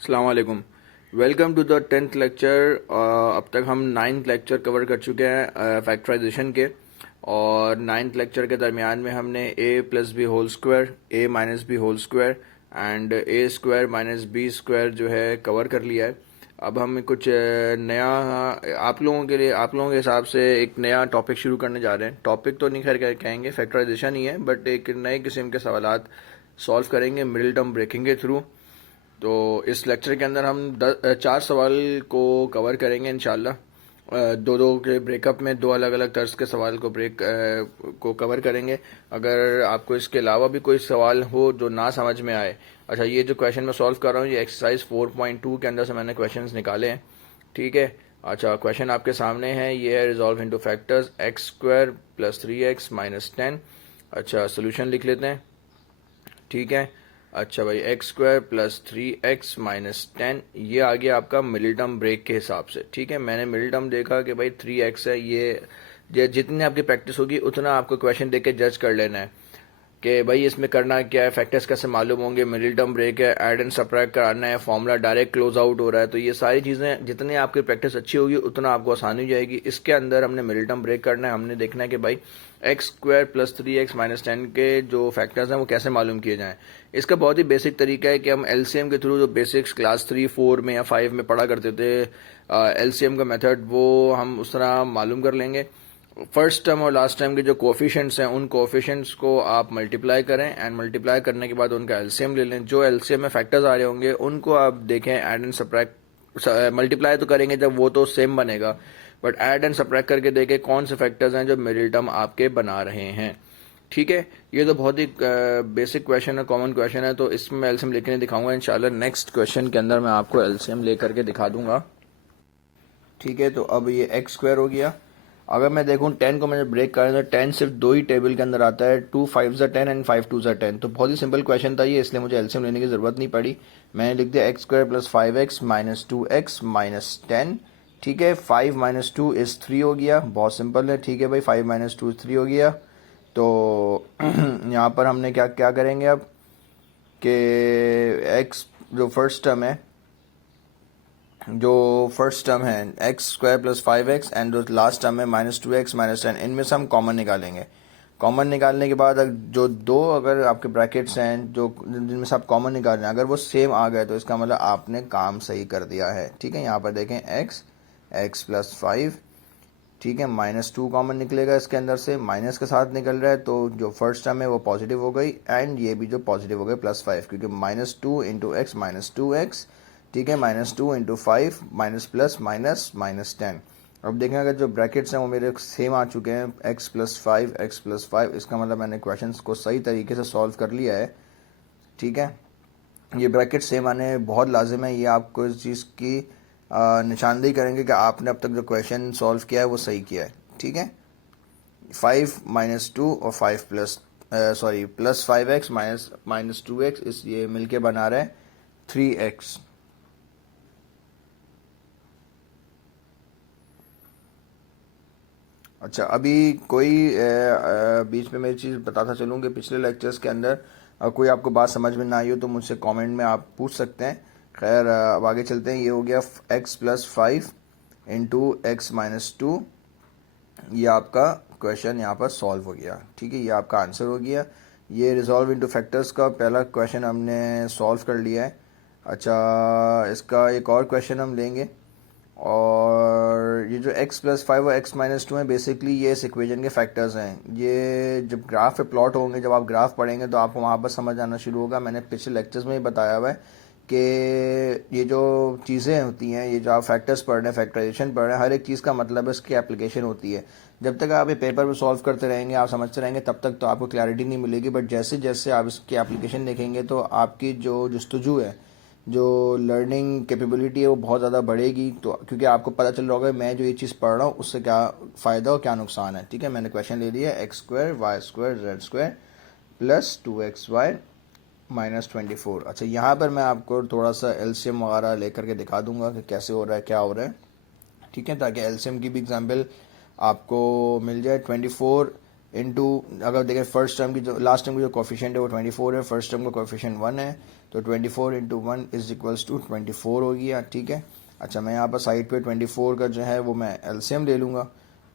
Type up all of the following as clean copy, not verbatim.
अस्सलाम वालेकुम। Welcome to the 10th lecture. अब तक हम 9th लेक्चर कवर कर चुके हैं फैक्टराइजेशन के, और 9th लेक्चर के दरमियान में हमने a plus B whole square, a minus B whole square and a square minus B square जो है कवर कर लिया है। अब हम कुछ नया आप लोगों के लिए, आप लोगों के हिसाब से एक नया टॉपिक शुरू करने जा रहे हैं। टॉपिक तो नहीं खैर कहेंगे, फैक्टराइजेशन ही है, बट एक नए किस्म के सवालात सॉल्व करेंगे मिडिल टर्म ब्रेकिंग के थ्रू। तो इस लेक्चर के अंदर हम 4 सवाल को कवर करेंगे इंशाल्लाह। दो दो के ब्रेकअप में 2 अलग अलग तर्ज के सवाल को को कवर करेंगे। अगर आपको इसके अलावा भी कोई सवाल हो जो ना समझ में आए, अच्छा ये जो क्वेश्चन मैं सॉल्व कर रहा हूँ ये एक्सरसाइज 4.2 के अंदर से मैंने क्वेश्चंस निकाले हैं, ठीक है। अच्छा क्वेश्चन आपके सामने है, ये है resolve into factors x square plus 3x minus 10। अच्छा सोल्यूशन लिख लेते हैं, ठीक है। अच्छा भाई x square plus 3x minus 10, ये आ गया आपका मिडिल टर्म ब्रेक के हिसाब से, ठीक है। मैंने मिडिल टर्म देखा कि भाई 3x है, ये जितनी आपकी प्रैक्टिस होगी उतना आपको क्वेश्चन देख के जज कर लेना है कि भाई इसमें करना क्या है, फैक्टर्स कैसे मालूम होंगे, मिडिल टर्म ब्रेक है, ऐड एंड सबट्रैक्ट कराना है, फॉर्मूला डायरेक्ट क्लोज आउट हो रहा है। तो ये सारी चीज़ें जितनी आपकी प्रैक्टिस अच्छी होगी उतना आपको आसानी हो जाएगी। इसके अंदर हमने मिडिल टर्म ब्रेक करना है, हमने देखना है कि भाई x square plus 3x minus 10 के जो फैक्टर्स हैं वो कैसे मालूम किए जाएं। इसका बहुत ही बेसिक तरीका है कि हम एलसीएम के थ्रू, जो बेसिक्स क्लास 3, 4 में या 5 में पढ़ा करते थे, एलसीएम का मेथड, वो हम उस तरह मालूम कर लेंगे। फर्स्ट टर्म और लास्ट टर्म के जो कोफिशिएंट्स हैं उन कोफिशिएंट्स को आप मल्टीप्लाई करें, एंड मल्टीप्लाई करने के बाद उनका एलसीएम ले लें। जो एलसीएम में फैक्टर्स आ रहे होंगे उनको आप देखें, ऐड एंड सबट्रैक्ट, मल्टीप्लाई तो करेंगे जब वो तो सेम बनेगा, बट ऐड एंड सबट्रैक्ट करके देखें कौन से फैक्टर्स हैं जो मिडिल टर्म आपके बना रहे हैं, ठीक है। ये तो बहुत ही बेसिक क्वेश्चन है, कॉमन क्वेश्चन है, तो इसमें एलसीएम लेके नहीं दिखाऊंगा इंशाल्लाह। नेक्स्ट क्वेश्चन के अंदर मैं आपको एलसीएम लेकर के दिखा दूंगा, ठीक है। तो अब ये एक्स स्क्वायर हो गया। अगर मैं देखूं 10 को मैंने ब्रेक करें तो 10 सिर्फ 2 ही टेबल के अंदर आता है, 2 5 ज़ा 10 एंड 5 2 ज़ा 10। तो बहुत ही सिंपल क्वेश्चन था ये, इसलिए मुझे एलसीएम लेने की जरूरत नहीं पड़ी। मैंने लिख दिया x square plus 5x minus 2x minus 10, ठीक है। 5 माइनस 2 इज 3 हो गया, बहुत सिंपल है, ठीक है भाई। 5 माइनस 2 3 हो गया। तो यहाँ पर हमने क्या क्या करेंगे अब कि एक्स जो फर्स्ट टर्म है x square plus 5x, and जो लास्ट टर्म है माइनस 2x माइनस 10, इनमें से हम कॉमन निकालेंगे। कॉमन निकालने के बाद जो दो अगर आपके ब्रैकेट्स हैं जो जिनमें से आप कॉमन निकाल रहे हैं, अगर वो सेम आ गए तो इसका मतलब आपने काम सही कर दिया है, ठीक है। यहाँ पर देखें एक्स प्लस 5, ठीक है, माइनस 2 कॉमन निकलेगा इसके अंदर से, माइनस के साथ निकल रहा है, तो जो फर्स्ट टर्म है वो पॉजिटिव हो गई, एंड ये भी जो पॉजिटिव हो गई प्लस 5, क्योंकि minus 2 into x minus 2x, ठीक है, minus 2 into 5 minus plus minus minus 10। अब देखें अगर जो ब्रैकेट्स हैं वो मेरे सेम आ चुके हैं, एक्स प्लस 5, इसका मतलब मैंने क्वेश्चन को सही तरीके से सॉल्व कर लिया है, ठीक है। ये ब्रैकेट सेम आने बहुत लाजिम है, ये आपको इस चीज़ की निशानदेही करेंगे कि आपने अब तक जो क्वेश्चन सॉल्व किया है वो सही किया है, ठीक है। 5 माइनस 2 और 5 plus plus 5x minus minus 2x, इस ये मिलके बना रहा है 3x। अच्छा अभी कोई बीच में मेरी चीज़ बताता चलूँ कि पिछले लेक्चर्स के अंदर कोई आपको बात समझ में ना आई हो तो मुझसे कमेंट में आप पूछ सकते हैं। खैर अब आगे चलते हैं। ये हो गया x plus 5 into x minus 2, ये आपका क्वेश्चन यहाँ पर सॉल्व हो गया, ठीक है, ये आपका आंसर हो गया। ये रिजॉल्व इनटू फैक्टर्स का पहला क्वेश्चन हमने सॉल्व कर लिया है। अच्छा इसका एक और क्वेश्चन हम लेंगे, और ये जो x प्लस 5 और x माइनस 2 है, बेसिकली ये इस इक्वेशन के फैक्टर्स हैं। ये जब ग्राफ पे प्लॉट होंगे, जब आप ग्राफ पढ़ेंगे तो आपको वहाँ पर समझ आना शुरू होगा। मैंने पिछले लेक्चर्स में ही बताया हुआ है कि ये जो चीज़ें होती हैं, ये जो आप फैक्टर्स पढ़ रहे हैं, फैक्टराइजेशन पढ़ रहे हैं, हर एक चीज़ का मतलब है इसकी एप्लीकेशन होती है। जब तक आप ये पेपर पे सॉल्व करते रहेंगे, आप समझते रहेंगे, तब तक तो आपको क्लैरिटी नहीं मिलेगी, बट जैसे जैसे आप इसकी एप्लीकेशन देखेंगे तो आपकी जो जस्तजू है, जो लर्निंग कैपेबिलिटी है, वो बहुत ज़्यादा बढ़ेगी। तो क्योंकि आपको पता चल रहा होगा मैं जो ये चीज़ पढ़ रहा हूँ उससे क्या फ़ायदा और क्या नुकसान है, ठीक है। मैंने क्वेश्चन ले लिया X square Y square Z square plus 2xy minus 24। अच्छा यहाँ पर मैं आपको थोड़ा सा एलसीएम वगैरह लेकर के दिखा दूंगा कि कैसे हो रहा है, क्या हो रहा है, ठीक है, ताकि एलसीएम की भी एग्जाम्पल आपको मिल जाए। 24 इनटू, अगर देखें फर्स्ट टर्म की जो लास्ट टर्म की जो कोफिशिएंट है वो 24 है, फर्स्ट टर्म का कोफिशिएंट 1 है, तो 24 इंटू 1 इज इक्वल्स टू 24 हो गया, ठीक है। अच्छा, मैं यहाँ पर साइड पे 24 का जो है वो मैं एलसीएम ले लूँगा,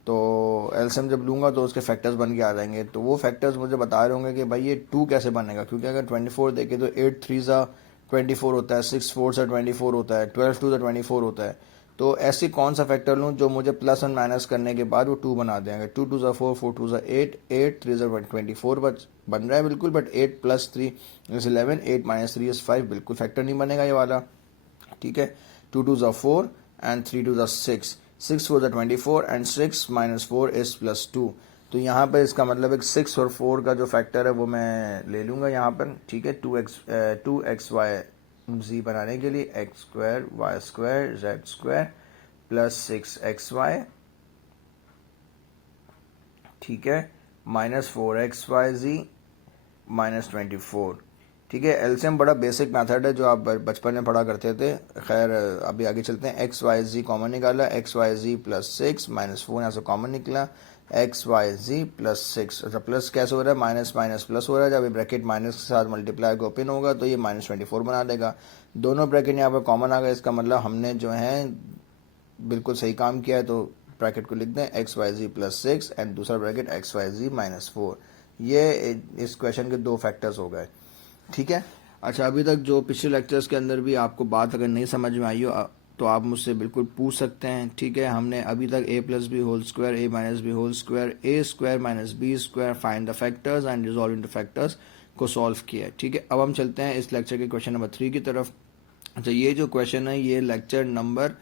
तो एलसीएम जब लूँगा तो उसके फैक्टर्स बन के आ जाएंगे। तो वो फैक्टर्स मुझे बता रहे होंगे कि भाई ये 2 कैसे बनेगा, क्योंकि अगर 24 देखे तो 8 3 ज़ा 24 होता है, 6 4 सा 24 होता है, 12 2 सा 24 होता है। तो ऐसी कौन सा फैक्टर लूँ जो मुझे प्लस और माइनस करने के बाद वो 2 बना देंगे। 2 2 ज़ा 4 4 2 ज़ा 8 8 3 ज़ा 24 बन रहा है बिल्कुल, but 8 plus 3 is 11, 8 minus 3 is 5, बिल्कुल फैक्टर नहीं बनेगा ये वाला, ठीक है। 2 2 ज़ा 4 एंड 3 2 ज़ा 6, 6 4 ज़ा 24 एंड 6 माइनस 4 इज प्लस 2। तो यहाँ पर इसका मतलब एक 6 और 4 का जो फैक्टर है वो मैं ले लूँगा यहाँ पर, ठीक है। 2x y z बनाने के लिए x square y square z square plus 6xy, ठीक है, माइनस 4xyz माइनस 24, ठीक है। एलसीएम बड़ा बेसिक मेथड है जो आप बचपन में पढ़ा करते थे। खैर अभी आगे चलते हैं। एक्स वाई जी कॉमन निकाला, x Y Z plus 6 minus 4 यहाँ से कॉमन निकला, एक्स वाई जी प्लस 6। अच्छा, प्लस कैसे हो रहा है, माइनस माइनस प्लस हो रहा है। जब ये ब्रैकेट माइनस के साथ मल्टीप्लाई को ओपन होगा तो ये माइनस 24 बना देगा। दोनों ब्रैकेट यहाँ पर कॉमन आ गए, इसका मतलब हमने जो है बिल्कुल सही काम किया है। तो ब्रैकेट को लिख दें X Y Z plus 6 and दूसरा bracket X Y Z minus 4। ये इस क्वेश्चन के 2 फैक्टर्स हो गए, ठीक है। अच्छा, अभी तक जो पिछले लेक्चर्स के अंदर भी आपको बात अगर नहीं समझ में आई हो तो आप मुझसे बिल्कुल पूछ सकते हैं, ठीक है। हमने अभी तक a plus B whole square, a minus B whole square, a square minus B square, find the factors and resolve into factors को सॉल्व किया है, ठीक है। अब हम चलते हैं इस लेक्चर के क्वेश्चन नंबर 3 की तरफ। अच्छा, ये जो क्वेश्चन है ये लेक्चर नंबर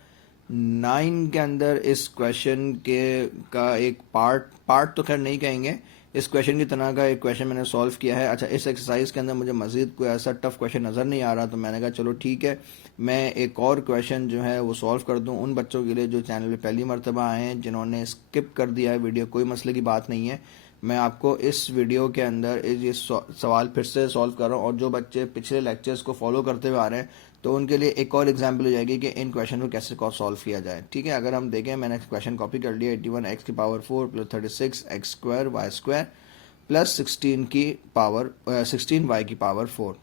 9 के अंदर इस क्वेश्चन के का एक पार्ट तो खैर नहीं कहेंगे, इस क्वेश्चन की तरह का एक क्वेश्चन मैंने सॉल्व किया है। अच्छा, इस एक्सरसाइज के अंदर मुझे मजीद कोई ऐसा टफ क्वेश्चन नज़र नहीं आ रहा, तो मैंने कहा चलो ठीक है, मैं एक और क्वेश्चन जो है वो सॉल्व कर दूं उन बच्चों के लिए जो चैनल पे पहली मरतबा आए हैं, जिन्होंने स्किप कर दिया है वीडियो। कोई मसले की बात नहीं है, मैं आपको इस वीडियो के अंदर ये सवाल फिर से सॉल्व कर रहा हूँ। और जो बच्चे पिछले लेक्चर्स को फॉलो करते हुए आ रहे हैं तो उनके लिए एक और एग्जाम्पल हो जाएगी कि इन क्वेश्चन को कैसे सॉल्व किया जाए, ठीक है। अगर हम देखें, मैंने क्वेश्चन कॉपी कर लिया, 81 एक्स की power 4 plus 36 x square Y square plus 16 की पावर 16 वाई की पावर 4,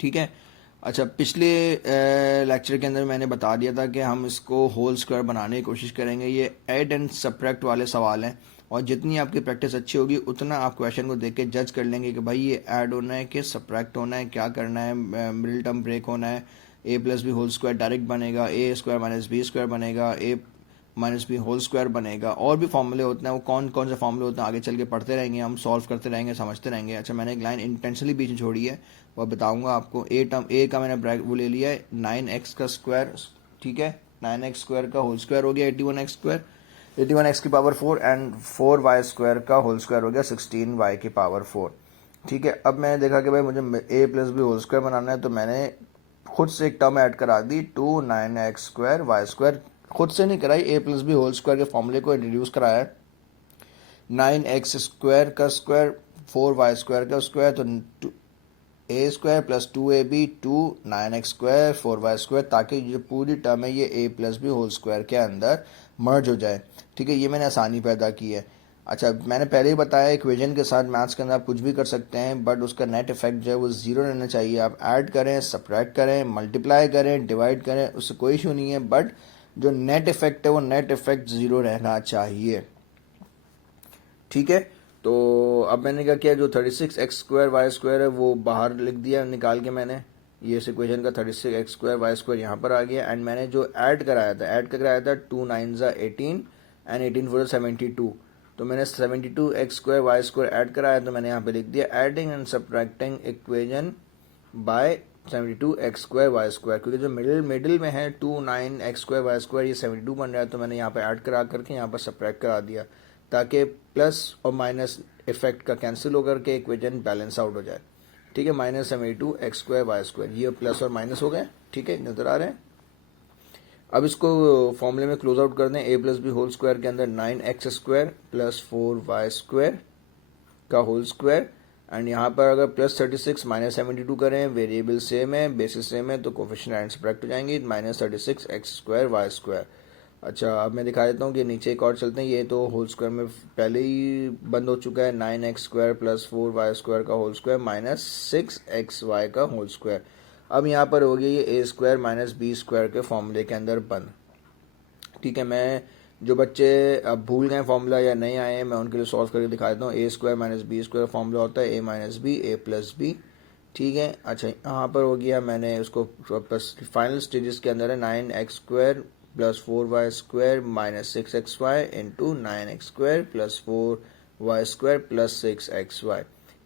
ठीक है। अच्छा, पिछले लेक्चर के अंदर मैंने बता दिया था कि हम इसको होल स्क्वायर बनाने की कोशिश करेंगे। ये ऐड एंड सब्ट्रैक्ट वाले सवाल हैं, और जितनी आपकी प्रैक्टिस अच्छी होगी उतना आप क्वेश्चन को देख के जज कर लेंगे कि भाई ये ऐड होना है कि सब्ट्रैक्ट होना है, क्या करना है, मिडिल टर्म ब्रेक होना है, a plus B whole square direct बनेगा, a square minus B square बनेगा, a minus B whole square बनेगा, और भी फॉर्मूले होते हैं। वो कौन कौन से फॉर्मूले होते हैं आगे चल के पढ़ते रहेंगे, हम सॉल्व करते रहेंगे, समझते रहेंगे। अच्छा, मैंने एक लाइन इंटेंशनली बीच में छोड़ी है, वह बताऊंगा आपको। ए का मैंने ब्रैकेट वो ले लिया है 9x का स्क्वायर, ठीक है, 9x स्क्वायर का होल स्क्वायर हो गया 81x स्क्वायर, 81x की पावर 4 एंड 4y स्क्वायर का होल स्क्वायर हो गया 16y की पावर 4, ठीक है। अब मैंने देखा कि भाई मुझे a plus B whole square बनाना है, तो मैंने खुद से एक टर्म ऐड करा दी 2 9x स्क्वायर वाई स्क्वायर। खुद से नहीं कराई, a plus B whole square के फॉर्मूले को इंट्रोड्यूस कराया है। 9x स्क्वायर का स्क्वायर 4y स्क्वायर का स्क्वायर, तो a square plus 2ab 2 9x square 4y square, ताकि ये पूरी टर्म है ये a plus B whole square के अंदर मर्ज हो जाए, ठीक है। ये मैंने आसानी पैदा की है। अच्छा, मैंने पहले ही बताया इक्वेशन के साथ मैथ्स के अंदर आप कुछ भी कर सकते हैं, बट उसका नेट इफेक्ट जो है वो जीरो रहना चाहिए। आप ऐड करें, सब्ट्रैक्ट करें, मल्टीप्लाई करें, डिवाइड करें, उससे कोई इशू नहीं है, बट जो नेट इफेक्ट है वो नेट इफेक्ट जीरो रहना चाहिए, ठीक है। तो अब मैंने क्या किया, जो 36 एक्स स्क्वायर वाई स्क्वायर है वो बाहर लिख दिया निकाल के मैंने, ये इस इक्वेशन का 36 एक्स स्क्वायर वाई स्क्वायर यहाँ पर आ गया। एंड मैंने जो ऐड कराया था, ऐड कराया था 2 9 ज़ा 18 एंड 18 4 72, तो मैंने 72 x square Y square add कराया, तो मैंने यहाँ पे लिख दिया adding and subtracting equation by 72 x square Y square, क्योंकि जो मिडिल में है 2 9 एक्स स्क्वायर वाई स्क्वायर ये 72 बन रहा है, तो मैंने यहाँ पे ऐड करा करके यहाँ पर सब्ट्रैक्ट करा दिया, ताकि प्लस और माइनस इफेक्ट का कैंसिल होकर के इक्वेशन बैलेंस आउट हो जाए, ठीक है। Minus 72 x square Y square, ये प्लस और माइनस हो गए, ठीक है, नजर आ रहे हैं। अब इसको फॉर्मूले में क्लोज आउट कर दें, a plus B whole square के अंदर 9x square plus 4y square का होल स्क्वायर, एंड यहाँ पर अगर प्लस 36 माइनस 72 करें, वेरिएबल सेम है, बेसिस सेम है, तो कोफिशिएंट एंड सब्ट्रैक्ट हो जाएंगे, minus 36 x square Y square. अच्छा, अब मैं दिखा देता हूँ कि नीचे एक और चलते हैं। ये तो होल स्क्वायर में पहले ही बंद हो चुका है, 9x² प्लस 4y² का होल स्क्वायर माइनस 6xy का होल स्क्वायर। अब यहाँ पर हो गया ये a² माइनस b² के फॉर्मूले के अंदर बंद। ठीक है, मैं जो बच्चे अब भूल गए फॉर्मूला या नहीं आए हैं मैं उनके लिए सॉल्व करके दिखा देता हूँ। a² माइनस b² फॉर्मूला होता है a minus b a plus b. ठीक है, अच्छा यहाँ पर हो गया, मैंने उसको फाइनल स्टेजेस के अंदर है 9x² plus 4y² minus 6xy into 9x² plus 4y² plus 6xy।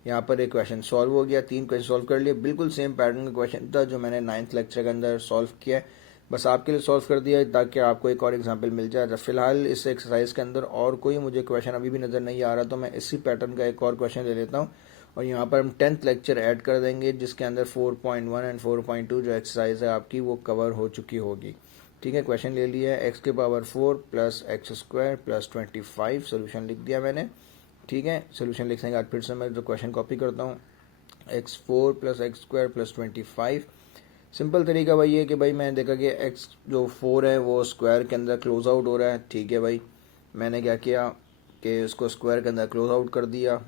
यहाँ पर एक क्वेश्चन सॉल्व हो गया, 3 क्वेश्चन सॉल्व कर लिए। बिल्कुल सेम पैटर्न का क्वेश्चन था जो मैंने 9th लेक्चर के अंदर सॉल्व किया है, बस आपके लिए सॉल्व कर दिया है ताकि आपको एक और एग्जांपल मिल जाए। फिलहाल इस एक्सरसाइज के अंदर और कोई मुझे क्वेश्चन अभी भी नज़र नहीं आ रहा, तो मैं इसी पैटर्न का एक और क्वेश्चन ले लेता हूँ और यहाँ पर हम 10th लेक्चर ऐड कर देंगे जिसके अंदर 4.1 एंड 4.2 जो एक्सरसाइज है आपकी वो कवर हो चुकी होगी। ठीक है, क्वेश्चन ले लिया है, x की power 4 plus x² plus 25 solution लिख दिया मैंने। ठीक है, सोल्यूशन लिखने के बाद फिर से मैं जो क्वेश्चन कॉपी करता हूँ, x4 plus x² plus 25। Simple तरीका भाई ये कि भाई मैंने देखा कि x जो 4 है वो स्क्वायर के अंदर क्लोज आउट हो रहा है। ठीक है भाई, मैंने क्या किया कि उसको स्क्वायर के अंदर क्लोज आउट कर दिया,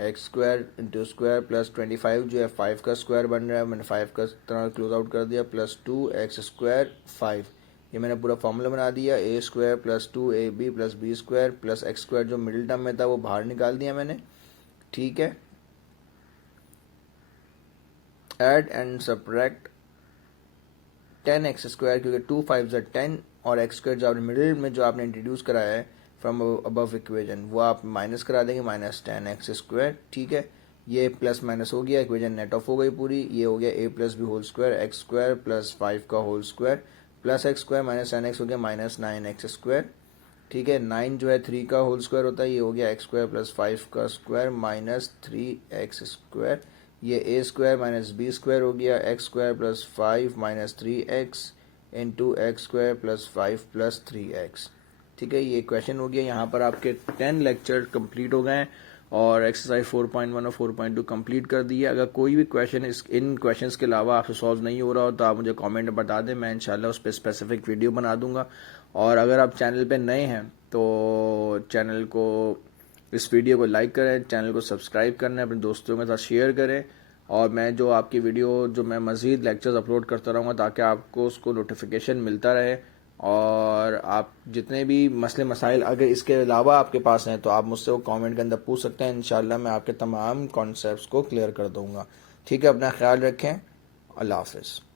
x² इंटू स्क्वायर प्लस 25 जो है 5 का स्क्वायर बन रहा है, मैंने 5 का तरह क्लोज आउट कर दिया, प्लस 2x² 5। ये मैंने पूरा फॉर्मूला बना दिया, a² plus 2ab plus b² plus x² जो मिडिल टर्म में था वो बाहर निकाल दिया मैंने। ठीक है, एड एंड सब्ट्रैक्ट 10x² क्योंकि 2 5 10 और x² जो आपने मिडिल में जो आपने इंट्रोड्यूस कराया है फ्रॉम अबव इक्वेजन वो आप माइनस करा देंगे, माइनस 10x²। ठीक है, ये प्लस माइनस हो गया, इक्वेजन नेट ऑफ हो गई पूरी। ये हो गया a plus B whole square x² plus 5 का whole square plus x² minus 10x हो गया माइनस 9x²। ठीक है, 9 जो है 3 का होल स्क्वायर होता है, ये हो गया x² प्लस 5 का स्क्वायर माइनस 3x²। ये a² माइनस b² हो गया x² plus 5 minus 3x into x² plus 5 plus 3x। ठीक है, ये क्वेश्चन हो गया। यहाँ पर आपके 10 लेक्चर कंप्लीट हो गए हैं और एक्सरसाइज 4.1 और 4.2 कंप्लीट कर दी है। अगर कोई भी क्वेश्चन इन क्वेश्चंस के अलावा आपसे सॉल्व नहीं हो रहा हो तो आप मुझे कमेंट में बता दें, मैं इंशाल्लाह उस पर स्पेसिफिक वीडियो बना दूंगा। और अगर आप चैनल पे नए हैं तो चैनल को इस वीडियो को लाइक करें, चैनल को सब्सक्राइब करना, अपने दोस्तों के साथ शेयर करें और मैं जो आपकी वीडियो जो मैं मज़ीद लेक्चर्स अपलोड करता रहूँगा ताकि आपको उसको नोटिफिकेशन मिलता रहे। और आप जितने भी मसले मसाइल अगर इसके अलावा आपके पास हैं तो आप मुझसे वो कमेंट के अंदर पूछ सकते हैं, इंशाल्लाह मैं आपके तमाम कॉन्सेप्ट्स को क्लियर कर दूंगा। ठीक है, अपना ख्याल रखें, अल्लाह हाफिज़।